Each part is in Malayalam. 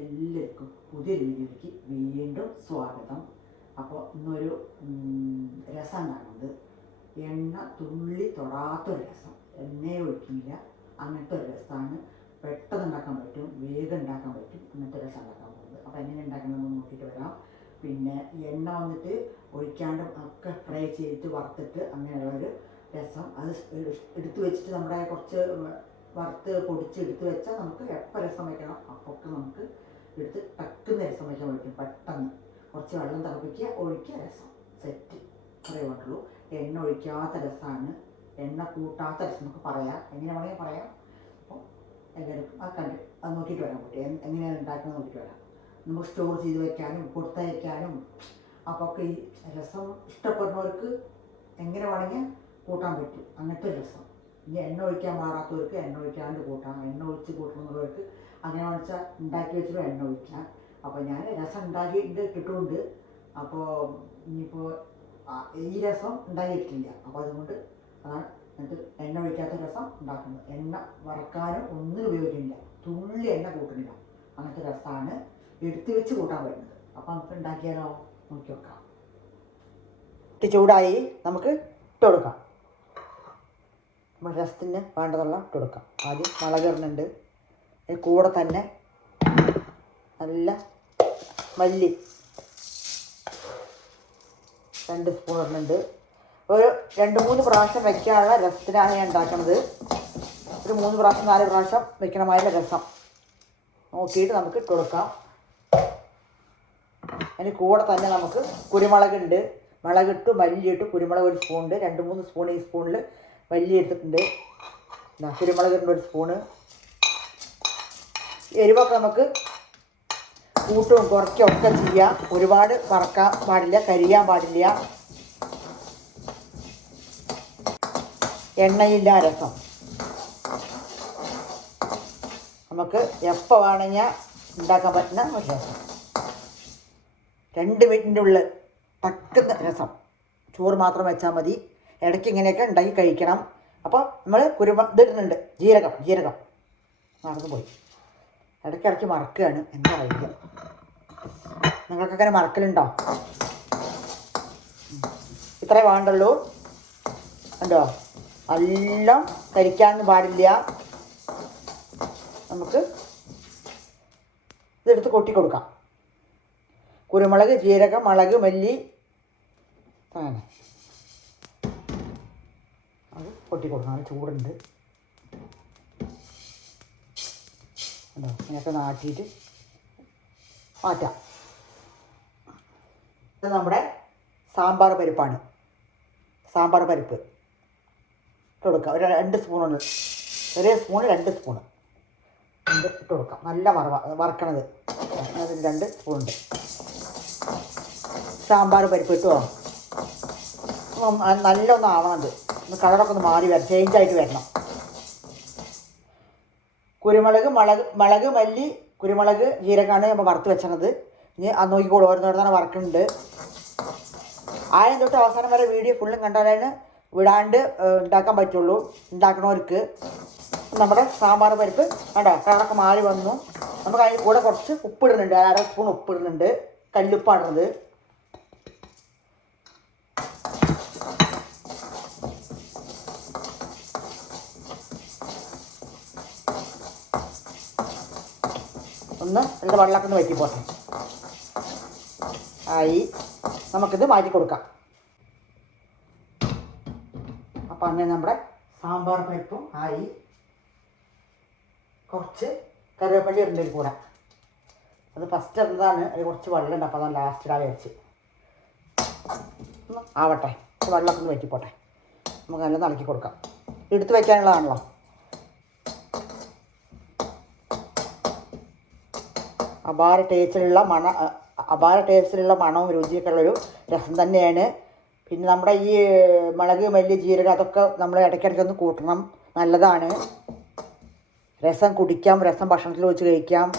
എല്ലാവർക്കും പുതിയൊരു വീഡിയോയ്ക്ക് വീണ്ടും സ്വാഗതം. അപ്പോൾ ഇന്നൊരു രസം കാണുന്നത് എണ്ണ തുള്ളി തൊടാത്തൊരു രസം. എണ്ണയെ ഒഴിക്കില്ല അങ്ങനത്തെ ഒരു രസമാണ്. പെട്ടെന്ന് ഉണ്ടാക്കാൻ പറ്റും വേഗം ഉണ്ടാക്കാൻ പറ്റും അങ്ങനത്തെ രസം ഉണ്ടാക്കാൻ പോകുന്നത്. അപ്പോൾ എങ്ങനെ ഉണ്ടാക്കണമെന്ന് നോക്കിയിട്ട് വരാം. പിന്നെ എണ്ണ വന്നിട്ട് ഒഴിക്കാണ്ട് ഒക്കെ ഫ്രൈ ചെയ്തിട്ട് വറുത്തിട്ട് അങ്ങനെയുള്ളൊരു രസം. അത് എടുത്തു വെച്ചിട്ട് നമ്മുടെ കുറച്ച് വറുത്ത് പൊടിച്ച് എടുത്ത് വെച്ചാൽ നമുക്ക് എപ്പോൾ രസം വയ്ക്കണം അപ്പൊക്കെ നമുക്ക് എടുത്ത് ടക്കുന്ന രസം വയ്ക്കാൻ പറ്റും. പെട്ടെന്ന്. കുറച്ച് വെള്ളം തിളപ്പിക്കുക ഒഴിക്കുക രസം. സെറ്റ് കുറേ വേണ്ടുള്ളൂ എണ്ണ ഒഴിക്കാത്ത രസമാണ് എണ്ണ കൂട്ടാത്ത രസം നമുക്ക് പറയാം. എങ്ങനെ വേണമെങ്കിൽ പറയാം. അപ്പോൾ എല്ലാവർക്കും അത് കണ്ട് അത് നോക്കിയിട്ട് വരാൻ പറ്റും. എങ്ങനെയാണ് ഉണ്ടാക്കുന്നത് നോക്കിയിട്ട് വരാം. നമുക്ക് സ്റ്റോർ ചെയ്ത് വെക്കാനും കൊടുത്തയക്കാനും അപ്പോൾ ഒക്കെ ഈ രസം ഇഷ്ടപ്പെടുന്നവർക്ക് എങ്ങനെ വേണമെങ്കിൽ കൂട്ടാൻ പറ്റും. അങ്ങനത്തെ രസം. ഇനി എണ്ണ ഒഴിക്കാൻ മാറാത്തവർക്ക് എണ്ണ ഒഴിക്കാണ്ട് കൂട്ടാം. എണ്ണ ഒഴിച്ച് കൂട്ടണമെന്നുള്ളവർക്ക് അങ്ങനെ വെച്ചാൽ ഉണ്ടാക്കി വെച്ചിട്ട് എണ്ണ ഒഴിക്കാം അപ്പോൾ ഞാൻ രസം ഉണ്ടാക്കിയിട്ട് കിട്ടുന്നുണ്ട് അപ്പോൾ ഇനിയിപ്പോൾ ഈ രസം ഉണ്ടാക്കിയിട്ടില്ല. അപ്പോൾ അതുകൊണ്ട് അതാണ് എന്നിട്ട് എണ്ണ ഒഴിക്കാത്ത രസം ഉണ്ടാക്കുന്നത്. എണ്ണ വറക്കാനും ഒന്നും ഉപയോഗിക്കുന്നില്ല. തുള്ളി എണ്ണ കൂട്ടുന്നില്ല. അങ്ങനത്തെ രസമാണ് എടുത്തു വെച്ച് കൂട്ടാൻ പറ്റുന്നത്. അപ്പോൾ നമുക്ക് ഉണ്ടാക്കിയാലോ? നോക്കി വെക്കാം. ചൂടായി. നമുക്ക് ഇട്ട് കൊടുക്കാം. രസത്തിന് വേണ്ടതെല്ലാം ഇട്ട് കൊടുക്കാം. ആദ്യം മുളക് ഇടുന്നുണ്ട് കൂടെ തന്നെ നല്ല മല്ലി രണ്ട് സ്പൂൺ ഇടുന്നുണ്ട്. ഒരു രണ്ട് മൂന്ന് പ്രാവശ്യം വയ്ക്കാനുള്ള രസത്തിനാണ് ഞാൻ ഉണ്ടാക്കുന്നത് ഒരു മൂന്ന് പ്രാവശ്യം നാല് പ്രാവശ്യം വെക്കണമായുള്ള രസം. നോക്കിയിട്ട് നമുക്ക് ഇട്ട് കൊടുക്കാം. അതിന് കൂടെ തന്നെ നമുക്ക് കുരുമുളകുണ്ട്. മുളകിട്ട് മല്ലിയിട്ട് കുരുമുളക് ഒരു സ്പൂണുണ്ട് രണ്ട് മൂന്ന് സ്പൂൺ ഈ സ്പൂണിൽ മല്ലി എടുത്തിട്ടുണ്ട്. ദാ കുരുമുളകിന്റെ ഒരു സ്പൂണ് എരിവൊക്കെ നമുക്ക് കൂട്ടും കുറയ്ക്കും ഒക്കെ ചെയ്യാം. ഒരുപാട് വറക്കാൻ പാടില്ല കരിയാൻ പാടില്ല. എണ്ണയില്ല രസം. നമുക്ക് എപ്പോൾ വേണമെങ്കിൽ ഉണ്ടാക്കാൻ പറ്റുന്ന ഒരു രസം. രണ്ട് മിനിറ്റിന്റെ ഉള്ളിൽ പറ്റുന്ന രസം. ചോറ് മാത്രം വെച്ചാൽ മതി. ഇടയ്ക്ക് ഇങ്ങനെയൊക്കെ ഉണ്ടാക്കി കഴിക്കണം. അപ്പോൾ നമ്മൾ കുരുമ ഇതിടുന്നുണ്ട് ജീരകം ജീരകം. മറന്നു പോയി. ഇടയ്ക്കിടയ്ക്ക് മറക്കുകയാണ് എന്താ വൈദ്യം? നിങ്ങൾക്കങ്ങനെ മറക്കലുണ്ടോ? ഇത്രേ വേണ്ടുള്ളൂ. ഉണ്ടോ എല്ലാം കരിക്കാനൊന്നും പാടില്ല. നമുക്ക് ഇതെടുത്ത് കൊട്ടി കൊടുക്കാം. കുരുമുളക് ജീരകം മുളക് മല്ലി. അങ്ങനെ അത് കൊട്ടി കൊടുക്കണം. ചൂടുണ്ട്. ഇങ്ങനെയൊക്കെ നാട്ടിയിട്ട് മാറ്റാം. ഇത് നമ്മുടെ സാമ്പാർ പരിപ്പാണ്. സാമ്പാർ പരിപ്പ്. ഇട്ട് കൊടുക്കാം. ഒരു രണ്ട് സ്പൂണുണ്ട് ഒരേ സ്പൂണ് രണ്ട് സ്പൂണ് ഇട്ട് കൊടുക്കാം. നല്ല വറവ വറക്കണത്. അതിൽ രണ്ട് സ്പൂണുണ്ട് സാമ്പാർ പരിപ്പ് ഇട്ടോ നല്ല ഒന്ന് ആവണത് ഒന്ന് കളറൊക്കെ ഒന്ന് മാറി വരണം. ചേഞ്ച് ആയിട്ട് വരണം. കുരുമുളക് മുളക് മുളക് മല്ലി കുരുമുളക് ജീരകമാണ് നമ്മൾ വറുത്ത് വെച്ചത്. ഇനി അത് നോക്കിക്കോളൂ ഓരോന്നോരോന്നാണ് വറക്കുന്നുണ്ട്. ആദ്യം തൊട്ട് അവസാനം വരെ വീഡിയോ ഫുള്ളും കണ്ടാലാണ് വിടാണ്ട് ഉണ്ടാക്കാൻ പറ്റുള്ളൂ ഉണ്ടാക്കണവർക്ക്. നമ്മുടെ സാമ്പാർ പരിപ്പ് കണ്ടോ കളറൊക്കെ മാറി വന്നു. നമുക്ക് അതിന്റെ കൂടെ കുറച്ച് ഉപ്പിടുന്നുണ്ട് അര സ്പൂൺ ഉപ്പിടുന്നുണ്ട് കല്ലുപ്പാടുന്നത്. ഒന്ന് അതിന്റെ വെള്ളമൊക്കെ ഒന്ന് വറ്റിപ്പോട്ടെ ആയി. നമുക്കിത് മാറ്റി കൊടുക്കാം. അപ്പം അങ്ങനെ നമ്മുടെ സാമ്പാർ പരിപ്പും ആയി. കുറച്ച് കറിവേപ്പള്ളി ഉണ്ടെങ്കിൽ കൂടെ. അത് ഫസ്റ്റ് എന്താണ് അതിൽ കുറച്ച് വെള്ളം ഉണ്ട് അപ്പോൾ അതാണ് ലാസ്റ്റ് ഒന്ന് ആവട്ടെ. വെള്ളമൊക്കെ ഒന്ന് വറ്റിപ്പോട്ടെ നമുക്ക് നല്ല നടക്കി കൊടുക്കാം. എടുത്ത് വയ്ക്കാനുള്ളതാണല്ലോ. അപാര ടേസ്റ്റിലുള്ള മണ അപാര ടേസ്റ്റിലുള്ള മണവും രുചിയൊക്കെ ഉള്ളൊരു രസം തന്നെയാണ്. പിന്നെ നമ്മുടെ ഈ മുളക് മല്ലി ജീരകം അതൊക്കെ നമ്മൾ ഇടയ്ക്കിടയ്ക്ക് ഒന്ന് കൂട്ടണം. നല്ലതാണ്. രസം കുടിക്കാം രസം ഭക്ഷണത്തിൽ വെച്ച് കഴിക്കാം.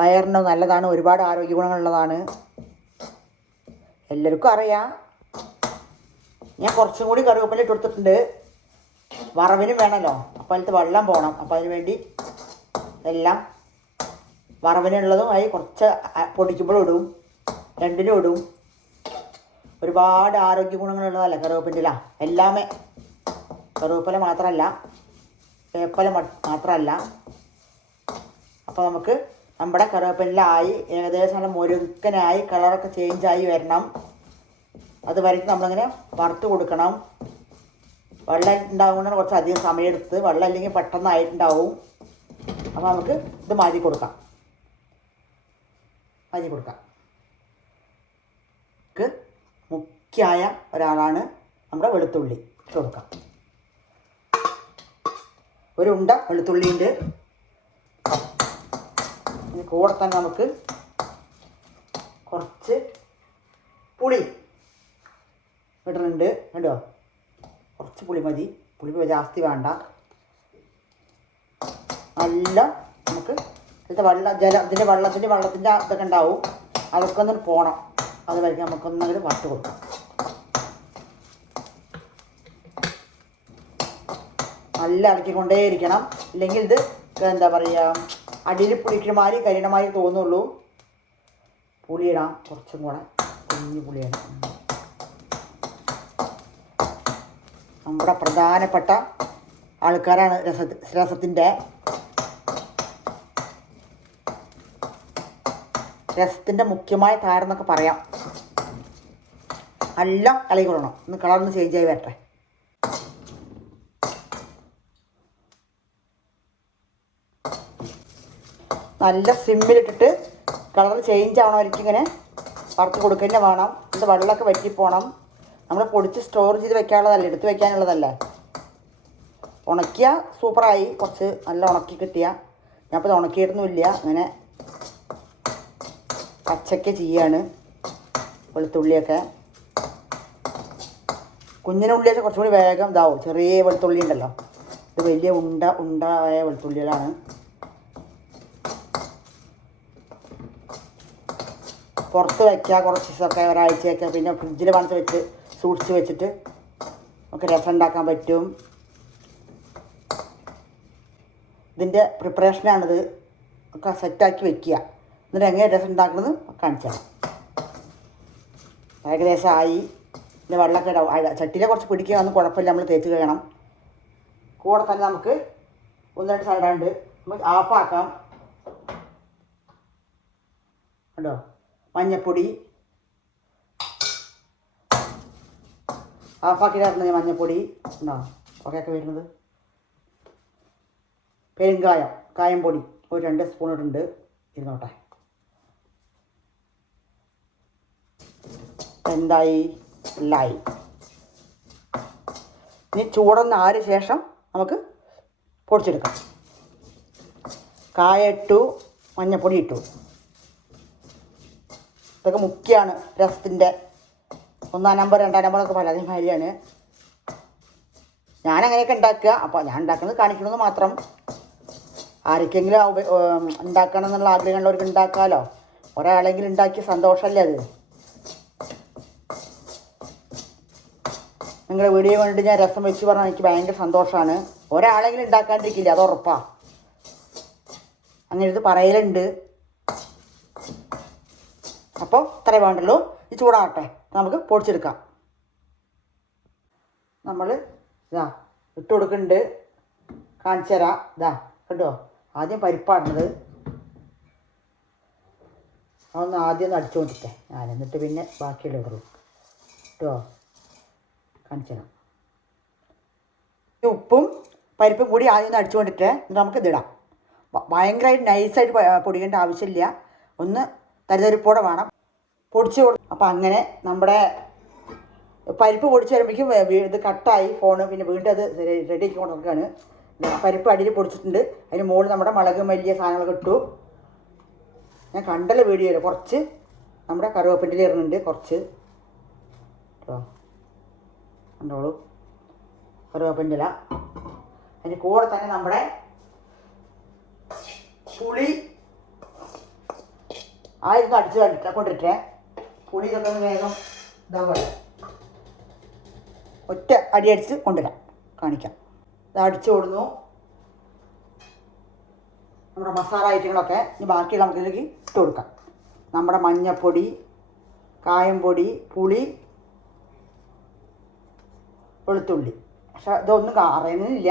വയറിന് നല്ലതാണ്. ഒരുപാട് ആരോഗ്യ ഗുണങ്ങളുള്ളതാണ് എല്ലാവർക്കും അറിയാം. ഞാൻ കുറച്ചും കൂടി കറിവേപ്പില ഇട്ട് കൊടുത്തിട്ടുണ്ട്. വറവിനും വേണമല്ലോ. അപ്പോൾ അതിലത്തെ വെള്ളം പോകണം അപ്പോൾ അതിന് വേണ്ടി എല്ലാം വറവിനുള്ളതും ആയി കുറച്ച് പൊടിക്കുമ്പോഴും ഇടും. രണ്ടിനും ഇടും. ഒരുപാട് ആരോഗ്യ ഗുണങ്ങളുള്ളതല്ല കറിവേപ്പിന്റെ എല്ലാമേ. കറിവേപ്പില മാത്രമല്ല വേപ്പില മാത്രമല്ല. അപ്പോൾ നമുക്ക് നമ്മുടെ കറിവേപ്പില ആയി ഏകദേശം നല്ല മുരുക്കനായി കളറൊക്കെ ചേഞ്ചായി വരണം. അത് വരയ്ക്ക് നമ്മളിങ്ങനെ വറുത്ത് കൊടുക്കണം. വെള്ളം ഉണ്ടാകുന്ന കുറച്ച് അധികം സമയമെടുത്ത് വെള്ളം അല്ലെങ്കിൽ പെട്ടെന്നായിട്ടുണ്ടാവും. അപ്പോൾ നമുക്ക് ഇത് മാറ്റി കൊടുക്കാം. മാറ്റി കൊടുക്കാം മുഖ്യായ ഒരാളാണ് നമ്മുടെ വെളുത്തുള്ളി. ഇട്ട് കൊടുക്കാം. ഒരു ഉണ്ട വെളുത്തുള്ളിയുണ്ട്. ഇനി കൂടെ തന്നെ നമുക്ക് കുറച്ച് പുളി ഇടുന്നുണ്ട്. കണ്ടോ? കുറച്ച് പുളി മതി. പുളി ജാസ്തി വേണ്ട. നല്ല നമുക്ക് ഇതിന്റെ വെള്ളം ജലം ഇതിന്റെ വെള്ളത്തിന്റെ വെള്ളത്തിന്റെ ഇതൊക്കെ ഉണ്ടാവും. അതൊക്കെ ഒന്ന് പോകണം അത് വരയ്ക്ക് നമുക്കൊന്നങ്ങോട്ട് വട്ട് കൊടുക്കാം. നല്ല ഇളക്കിക്കൊണ്ടേയിരിക്കണം. ഇല്ലെങ്കിൽ ഇത് എന്താ പറയുക അടിയിൽ പുളിക്കണമാതിരി കരിയണമാതിരി തോന്നുള്ളൂ. പുളിയിടാം. കുറച്ചും കൂടെ കുഞ്ഞു പുളിയിടാം നമ്മുടെ പ്രധാനപ്പെട്ട ആൾക്കാരാണ് രസ രസത്തിന്റെ രസത്തിന്റെ മുഖ്യമായ താരം എന്നൊക്കെ പറയാം. നല്ല കളി കൊള്ളണം. ഒന്ന് കളറൊന്ന് ചേഞ്ച് ആയി വരട്ടെ. നല്ല സിമ്മിലിട്ടിട്ട് കളർ ചേഞ്ച് ആവണം ഒരിക്കലും ഇങ്ങനെ. വറുത്ത് കൊടുക്കുക വേണം. എന്നിട്ട് വെള്ളമൊക്കെ വറ്റിപ്പോണം. നമ്മൾ പൊടിച്ച് സ്റ്റോർ ചെയ്ത് വെക്കാനുള്ളതല്ല? എടുത്ത് വെക്കാനുള്ളതല്ലേ? ഉണക്കിയ സൂപ്പറായി കുറച്ച് നല്ല ഉണക്കി കിട്ടിയ. ഞാനിപ്പോൾ ഇത് ഉണക്കിയിട്ടൊന്നുമില്ല. അങ്ങനെ പച്ചയ്ക്ക് ചെയ്യാണ്. വെളുത്തുള്ളിയൊക്കെ കുഞ്ഞിന് ഉള്ളിയൊക്കെ കുറച്ചും കൂടി വേഗം ഇതാവും. ചെറിയ വെളുത്തുള്ളി ഉണ്ടല്ലോ. ഇത് വലിയ ഉണ്ട ഉണ്ടായ വെളുത്തുള്ളികളാണ്. പുറത്ത് വയ്ക്കുക കുറച്ച് ദിവസമൊക്കെ ഒരാഴ്ചയൊക്കെ പിന്നെ ഫ്രിഡ്ജിൽ വന്നിട്ട് വെച്ച് സൂക്ഷിച്ച് വെച്ചിട്ട് നമുക്ക് രസം ഉണ്ടാക്കാൻ പറ്റും. ഇതിന്റെ പ്രിപ്പറേഷനാണിത് ഒക്കെ സെറ്റാക്കി വെക്കുക. എന്നിട്ട് എങ്ങനെ രസം ഉണ്ടാക്കുന്നത് കാണിച്ചാൽ ഏകദേശം ആയി പിന്നെ വെള്ളമൊക്കെ ചട്ടിയിലെ കുറച്ച് പിടിക്കുക ഒന്നും കുഴപ്പമില്ല. നമ്മൾ തേച്ച് കഴിയണം കൂടെ തന്നെ നമുക്ക് ഒന്ന് രണ്ട് സൈഡാണ്ട് നമുക്ക് ആഫാക്കാം കണ്ടോ? മഞ്ഞപ്പൊടി. ഹാഫാക്കിയിട്ടായിരുന്നു മഞ്ഞപ്പൊടി. ഉണ്ടോ ഒക്കെ വരുന്നത്. പെരുങ്കായം കായം പൊടി ഒരു രണ്ട് സ്പൂൺ ഇട്ടുണ്ട് ഇരുന്നോട്ടെ. എന്തായി? ലായി. ഇനി ചൂടൊന്ന് ആറിയ ശേഷം നമുക്ക് പൊടിച്ചെടുക്കാം. കായ ഇട്ടു മഞ്ഞപ്പൊടി ഇട്ടു. ഇതൊക്കെ മുഖ്യമാണ് രസത്തിന്റെ ഒന്നാം നമ്പർ രണ്ടാം നമ്പറൊക്കെ പലതും കാര്യമാണ് ഞാൻ അങ്ങനെയൊക്കെ ഉണ്ടാക്കുക. അപ്പോൾ ഞാൻ ഉണ്ടാക്കുന്നത് കാണിക്കണമെന്ന് മാത്രം. ആർക്കെങ്കിലും ആ ഉപ- ഉം, ഉണ്ടാക്കണം എന്നുള്ള ആഗ്രഹമുള്ളവർക്ക് ഉണ്ടാക്കാമല്ലോ ഒരാളെങ്കിലും ഉണ്ടാക്കിയ സന്തോഷമല്ലേ അത്? നിങ്ങളുടെ വീഡിയോ കണ്ടിട്ട് ഞാൻ രസം വെച്ച് പറഞ്ഞാൽ എനിക്ക് ഭയങ്കര സന്തോഷമാണ് ഒരാളെങ്കിലും ഉണ്ടാക്കാണ്ടിരിക്കില്ല അത് ഉറപ്പാ. അങ്ങനെ ഇത് പറയലുണ്ട്. അപ്പോൾ ഇത്രേ വേണ്ടല്ലോ ഇത് ചൂടാകട്ടെ നമുക്ക് പൊടിച്ചെടുക്കാം. നമ്മൾ ഇതാ ഇട്ട് കൊടുക്കുന്നുണ്ട്. കാണിച്ചു തരാം. ഇതാ കണ്ടോ? ആദ്യം പരിപ്പാടുന്നത് അതൊന്ന് ആദ്യം ഒന്ന് അടിച്ചു ഞാൻ എന്നിട്ട് പിന്നെ ബാക്കിയുള്ള കേട്ടോ? കാണിച്ചു ഉപ്പും പരിപ്പും കൂടി ആദ്യം ഒന്ന് അടിച്ചു കൊണ്ടിട്ട് എന്നിട്ട് നമുക്ക് ഇതിടാം. ഭയങ്കരമായിട്ട് നൈസായിട്ട് പൊടിക്കേണ്ട ആവശ്യമില്ല. ഒന്ന് തരിതരിപ്പോടെ വേണം. പൊടിച്ച് കൊടു അപ്പം അങ്ങനെ നമ്മുടെ പരിപ്പ് പൊടിച്ച് വരുമ്പോഴേക്കും ഇത് കട്ടായി ഫോണ് പിന്നെ വീണ്ടും അത് റെഡി ആക്കി കൊണ്ടിരിക്കുകയാണ് പരിപ്പ് അടിയിൽ പൊടിച്ചിട്ടുണ്ട്. അതിന് മുകളിൽ നമ്മുടെ മുളക് മല്ലിയ സാധനങ്ങളൊക്കെ ഇട്ടു. ഞാൻ കണ്ടല്ലോ വീഡിയോയിൽ കുറച്ച് നമ്മുടെ കറുവേപ്പിന്റെ ഇടുന്നുണ്ട് കുറച്ച്. കേട്ടോ കണ്ടോളൂ. കറിവേപ്പിന്റെ അതിന്റെ കൂടെ തന്നെ നമ്മുടെ പുളി. ആയിരുന്നു അടിച്ച് കണ്ടിട്ട് കൊണ്ടിട്ടേ പുളി ഇതൊക്കെ വേഗം ഇതാവുക ഒറ്റ അടി അടിച്ച് കൊണ്ടുവരാം കാണിക്കാം. ഇത് അടിച്ചു കൊടുന്നു. നമ്മുടെ മസാല ഐറ്റങ്ങളൊക്കെ ഇനി ബാക്കിയുള്ള നമുക്കിതിലേക്ക് ഇട്ട് കൊടുക്കാം. നമ്മുടെ മഞ്ഞപ്പൊടി കായംപൊടി പുളി വെളുത്തുള്ളി. പക്ഷെ ഇതൊന്നും കാറയുന്നില്ല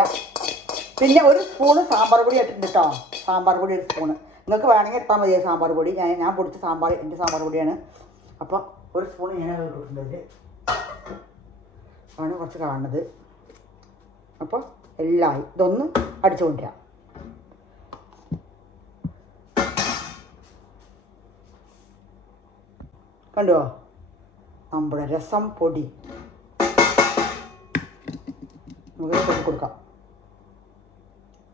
പിന്നെ ഒരു സ്പൂണ് സാമ്പാർ പൊടി ഇട്ടിട്ടുണ്ട് കേട്ടോ സാമ്പാർ പൊടി ഒരു സ്പൂണ്. നിങ്ങൾക്ക് വേണമെങ്കിൽ ഇട്ടാൽ മതി സാമ്പാർ പൊടി ഞാൻ ഞാൻ പൊടിച്ച സാമ്പാർ എന്റെ സാമ്പാർ പൊടിയാണ് അപ്പോൾ ഒരു സ്പൂൺ ഞാൻ ഇട്ടിട്ടുണ്ട് ആണ് കുറച്ച് കാണുന്നത്. അപ്പോൾ എല്ലാം ഇതൊന്ന് അടിച്ചു കണ്ടോ? കണ്ടുവോ നമ്മുടെ രസം പൊടി. നമുക്ക് പൊടി കൊടുക്കാം.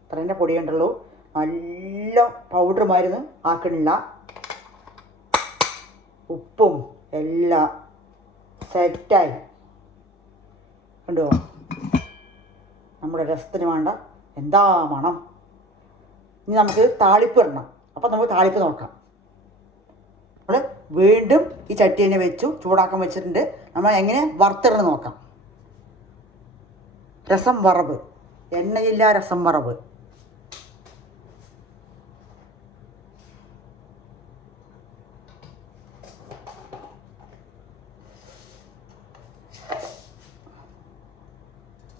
അത്രേന്റെ പൊടി ഉണ്ടല്ലോ. നല്ല പൗഡർ പൗഡറുമായിരുന്നു ആക്കണില്ല. ഉപ്പും എല്ലാം സെറ്റായി കണ്ടോ? നമ്മുടെ രസത്തിന് വേണ്ട. എന്താ മണം? ഇനി നമുക്ക് താളിപ്പ് ഇടണം. അപ്പം നമുക്ക് താളിപ്പ് നോക്കാം. നമ്മൾ വീണ്ടും ഈ ചട്ടി തന്നെ വെച്ചു ചൂടാക്കാൻ വെച്ചിട്ടുണ്ട്. നമ്മൾ എങ്ങനെ വറുത്തിടണം നോക്കാം. രസം വറവ്. എണ്ണയില്ല രസം വറവ്.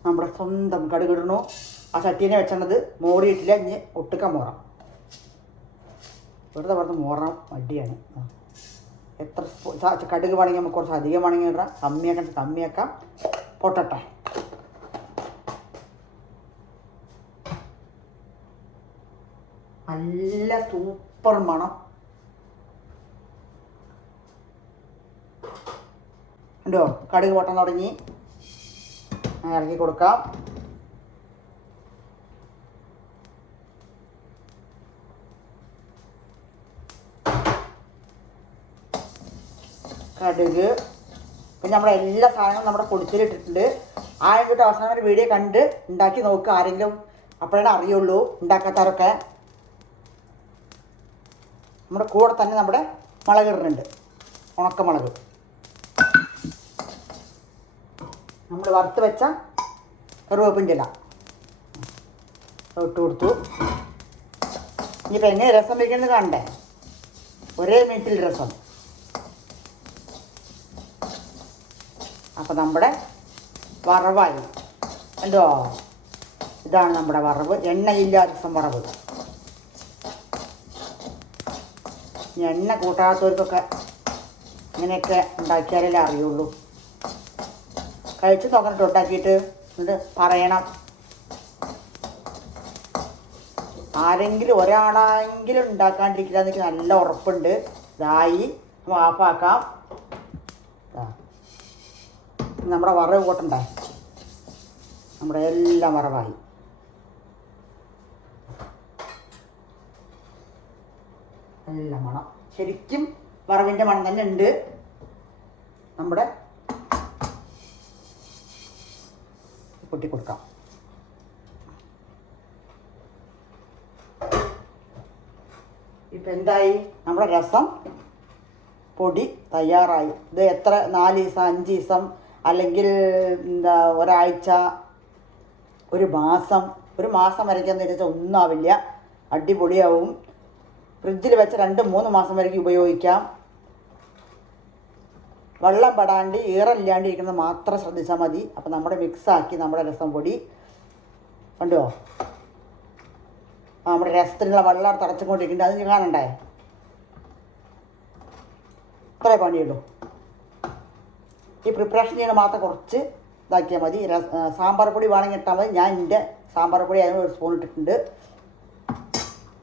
നമ്മുടെ സ്വന്തം കടുകിടണു. ആ ചട്ടീനെ വെച്ചത് മോറിയിട്ടില്ല ഇനി ഒട്ടുക്കാൻ മോറാം വെറുതെ പറഞ്ഞ് മോറാൻ മടിയാണ്. എത്ര കടുക് വേണമെങ്കിൽ നമുക്ക് കുറച്ച് അധികം വേണമെങ്കിൽ ഇടാം. കമ്മിയാക്കാൻ കമ്മിയാക്കാം. പൊട്ടട്ടെ. നല്ല സൂപ്പർ മണം. ഉണ്ടോ കടുക് പൊട്ടം തുടങ്ങി. ഇറക്കി കൊടുക്കാം. കടുക്. പിന്നെ നമ്മുടെ എല്ലാ സാധനങ്ങളും നമ്മുടെ പൊടിച്ചിലിട്ടിട്ടുണ്ട് ആരെങ്കിലും അവസാനം ഒരു വീഡിയോ കണ്ട് ഉണ്ടാക്കി നോക്കുക ആരെങ്കിലും. അപ്പോഴാണ് അറിയുള്ളൂ ഉണ്ടാക്കാത്തവരൊക്കെ. നമ്മുടെ കൂടെ തന്നെ നമ്മുടെ മുളക് ഇടുന്നുണ്ട്. ഉണക്കമുളക്. നമ്മൾ വറുത്ത് വെച്ച കറുവേപ്പിന്റെ ഇല. ഇട്ട് കൊടുത്തു. ഇനിയിപ്പോൾ എങ്ങനെ രസം വയ്ക്കുന്നത് കാണണ്ടേ? ഒരേ മിനിറ്റിൽ രസം. അപ്പോൾ നമ്മുടെ വറവായി. എന്തോ ഇതാണ് നമ്മുടെ വറവ്. എണ്ണയില്ലാത്ത വറവ് ഇനി എണ്ണ കൂട്ടാത്തവർക്കൊക്കെ ഇങ്ങനെയൊക്കെ ഉണ്ടാക്കിയാലല്ലേ അറിയുള്ളൂ. കഴിച്ച് തുറന്നിട്ട് ഉണ്ടാക്കിയിട്ട് എന്നിട്ട് പറയണം. ആരെങ്കിലും ഒരാളെങ്കിലും ഉണ്ടാക്കാണ്ടിരിക്കില്ല നല്ല ഉറപ്പുണ്ട്. ഇതായി. ഓഫാക്കാം. നമ്മുടെ വറവ് കൂട്ടണ്ടേ? നമ്മുടെ എല്ലാം വറവായി. നല്ല മണം. ശരിക്കും വറവിന്റെ മണം തന്നെ ഉണ്ട്. നമ്മുടെ പൊട്ടി കൊടുക്കാം ഇപ്പം എന്തായി? നമ്മുടെ രസം പൊടി തയ്യാറായി. ഇത് എത്ര? നാല് ദിവസം അഞ്ച് ദിവസം അല്ലെങ്കിൽ എന്താ ഒരാഴ്ച ഒരു മാസം ഒരു മാസം വരയ്ക്കാന്ന് വെച്ചാൽ ഒന്നും ആവില്ല. അടിപൊളിയാവും. ഫ്രിഡ്ജിൽ വെച്ച് രണ്ട് മൂന്ന് മാസം വരെ ഉപയോഗിക്കാം. വെള്ളം പെടാണ്ട് ഈറല്ലാണ്ട് ഇരിക്കുന്നത് മാത്രം ശ്രദ്ധിച്ചാൽ മതി. അപ്പം നമ്മുടെ മിക്സാക്കി നമ്മുടെ രസം പൊടി. കണ്ടോ? നമ്മുടെ രസത്തിനുള്ള വെള്ളം തടച്ചുകൊണ്ടിരിക്കുന്നുണ്ട്. അത് ഞാൻ കാണണ്ടേ? ഇത്രേ പണിയുള്ളൂ. ഈ പ്രിപ്പറേഷൻ ചെയ്യുന്ന മാത്രം കുറച്ച് ഇതാക്കിയാൽ മതി. സാമ്പാർ പൊടി വേണമെങ്കിൽ ഇട്ടാൽ മതി. ഞാൻ എന്റെ സാമ്പാർ പൊടി അതിന് ഒരു സ്പൂൺ ഇട്ടിട്ടുണ്ട്.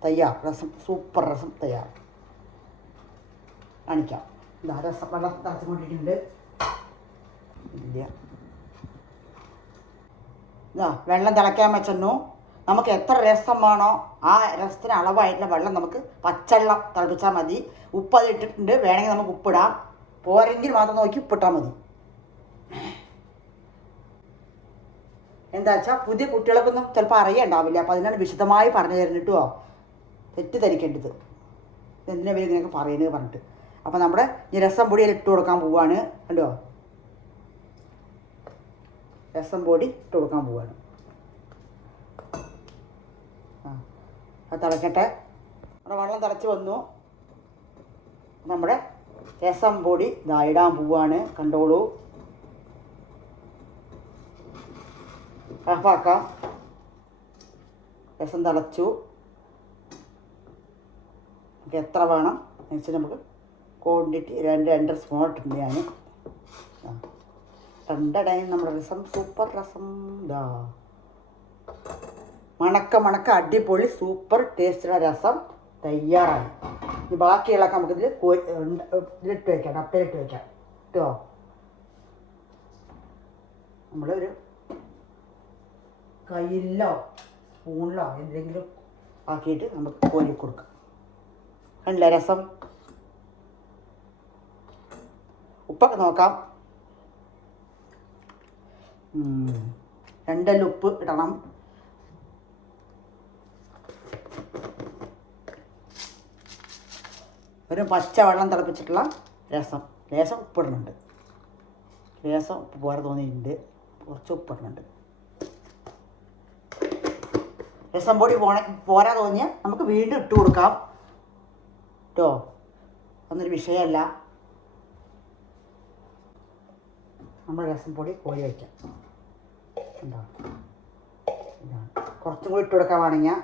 തയ്യാർ. രസം സൂപ്പർ രസം തയ്യാർ. കാണിക്കാം. ഇതാ രസം വെള്ളം തിളച്ചുകൊണ്ടിരിക്കുന്നുണ്ട്. ഇല്ല ഇതാ വെള്ളം തിളയ്ക്കാൻ വെച്ചെന്നു. നമുക്ക് എത്ര രസം വേണോ ആ രസത്തിന് അളവായിട്ടുള്ള വെള്ളം നമുക്ക് പച്ചവെള്ളം തിളപ്പിച്ചാൽ മതി. ഉപ്പ് അത് ഇട്ടിട്ടുണ്ട്. വേണമെങ്കിൽ നമുക്ക് ഉപ്പിടാം. പോരെങ്കിൽ മാത്രം നോക്കി ഉപ്പിട്ടാൽ മതി. എന്താ വെച്ചാൽ പുതിയ കുട്ടികൾക്കൊന്നും ചിലപ്പോൾ അറിയണ്ടാവില്ല. അപ്പോൾ അതിനാണ് വിശദമായി പറഞ്ഞു തരുന്നിട്ടോ തെറ്റിദ്ധരിക്കേണ്ടത്. എന്തിനാ പേര് ഇങ്ങനെയൊക്കെ പറയുന്നത് പറഞ്ഞിട്ട്. അപ്പോൾ നമ്മുടെ ഈ രസം പൊടി ഇട്ട് കൊടുക്കാൻ പോവാണ്. കണ്ടോ? രസം പൊടി ഇട്ട് കൊടുക്കാൻ പോവാണ്. ആ അത് തിളക്കട്ടെ. നമ്മുടെ വെള്ളം തിളച്ച് വന്നു. നമ്മുടെ രസം പൊടി ഇതാ ഇടാൻ പോവാണ്. കണ്ടോളൂ. ഓഫാക്കാം രസം തിളച്ചു. എത്ര വേണം? എന്ന് വെച്ചാൽ നമുക്ക് ക്വാണ്ടിറ്റി രണ്ട് രണ്ടര സ്പൂൺ ഇട്ടുണ്ട് ഞാൻ രണ്ടടയും നമ്മുടെ രസം സൂപ്പർ രസം. ഇതാ മണക്ക മണക്ക അടിപൊളി സൂപ്പർ ടേസ്റ്റുള്ള രസം. തയ്യാറായി. ഇനി ബാക്കിയുള്ളൊക്കെ നമുക്കിതിൽ ഇതിലിട്ട് വയ്ക്കാം ഡപ്പയിലിട്ട് വയ്ക്കാം കേട്ടോ നമ്മളൊരു കയ്യിലോ സ്പൂണിലോ എന്തെങ്കിലും ആക്കിയിട്ട് നമുക്ക് കോരി കൊടുക്കാം. കണ്ടില്ല രസം? ഉപ്പൊക്കെ നോക്കാം. രണ്ടല്ല ഉപ്പ് ഇടണം. ഒരു പച്ച വെള്ളം തിളപ്പിച്ചിട്ടുള്ള രസം. ലേശം ഉപ്പിടുന്നുണ്ട് ലേശം ഉപ്പ് പോരെ തോന്നിയിട്ടുണ്ട്. കുറച്ച് ഉപ്പിടുന്നുണ്ട് രസം പൊടി പോണ പോരാ തോന്നിയാൽ നമുക്ക് വീണ്ടും ഇട്ട് കൊടുക്കാം. കേട്ടോ അതൊന്നൊരു വിഷയമല്ല. നമ്മൾ രസം പൊടി കോരി വയ്ക്കാം. ഇതാണ് കുറച്ചും കൂടി ഇട്ട് കൊടുക്കാൻ വേണമെങ്കിൽ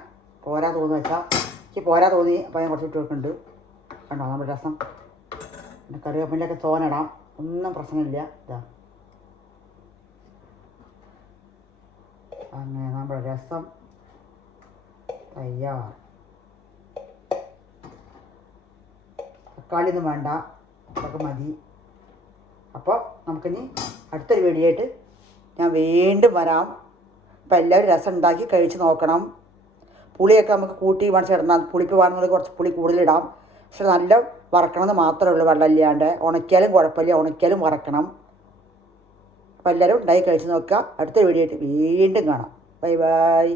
പോരാ തോന്നി വെച്ചാൽ എനിക്ക് പോരാ തോന്നി അപ്പോൾ ഞാൻ കുറച്ച് ഇട്ട് കൊടുക്കുന്നുണ്ട്. കണ്ടോ? നമ്മുടെ രസം. പിന്നെ കറിവേപ്പിന്റെയൊക്കെ തോനിടാം ഒന്നും പ്രശ്നമില്ല. ഇതാ. അങ്ങനെ നമ്മുടെ രസം. തയ്യാർ തക്കാളി ഒന്നും വേണ്ട. അതൊക്കെ മതി. അപ്പോൾ നമുക്കിനി അടുത്തൊരു വീഡിയോയിട്ട് ഞാൻ വീണ്ടും വരാം. അപ്പം എല്ലാവരും രസം ഉണ്ടാക്കി കഴിച്ച് നോക്കണം. പുളിയൊക്കെ നമുക്ക് കൂട്ടി വേണം ഇടണം പുളിപ്പ് വേണമെങ്കിൽ കുറച്ച് പുളി കൂടുതലിടാം. പക്ഷെ നല്ല വറക്കണമെന്ന് മാത്രമേ ഉള്ളൂ വെള്ളമില്ലാണ്ട് ഉണക്കിയാലും കുഴപ്പമില്ല ഉണക്കിയാലും വറക്കണം. അപ്പോൾ എല്ലാവരും ഉണ്ടായി കഴിച്ച് നോക്കുക. അടുത്ത വീഡിയോ വീണ്ടും കാണാം. Bye bye.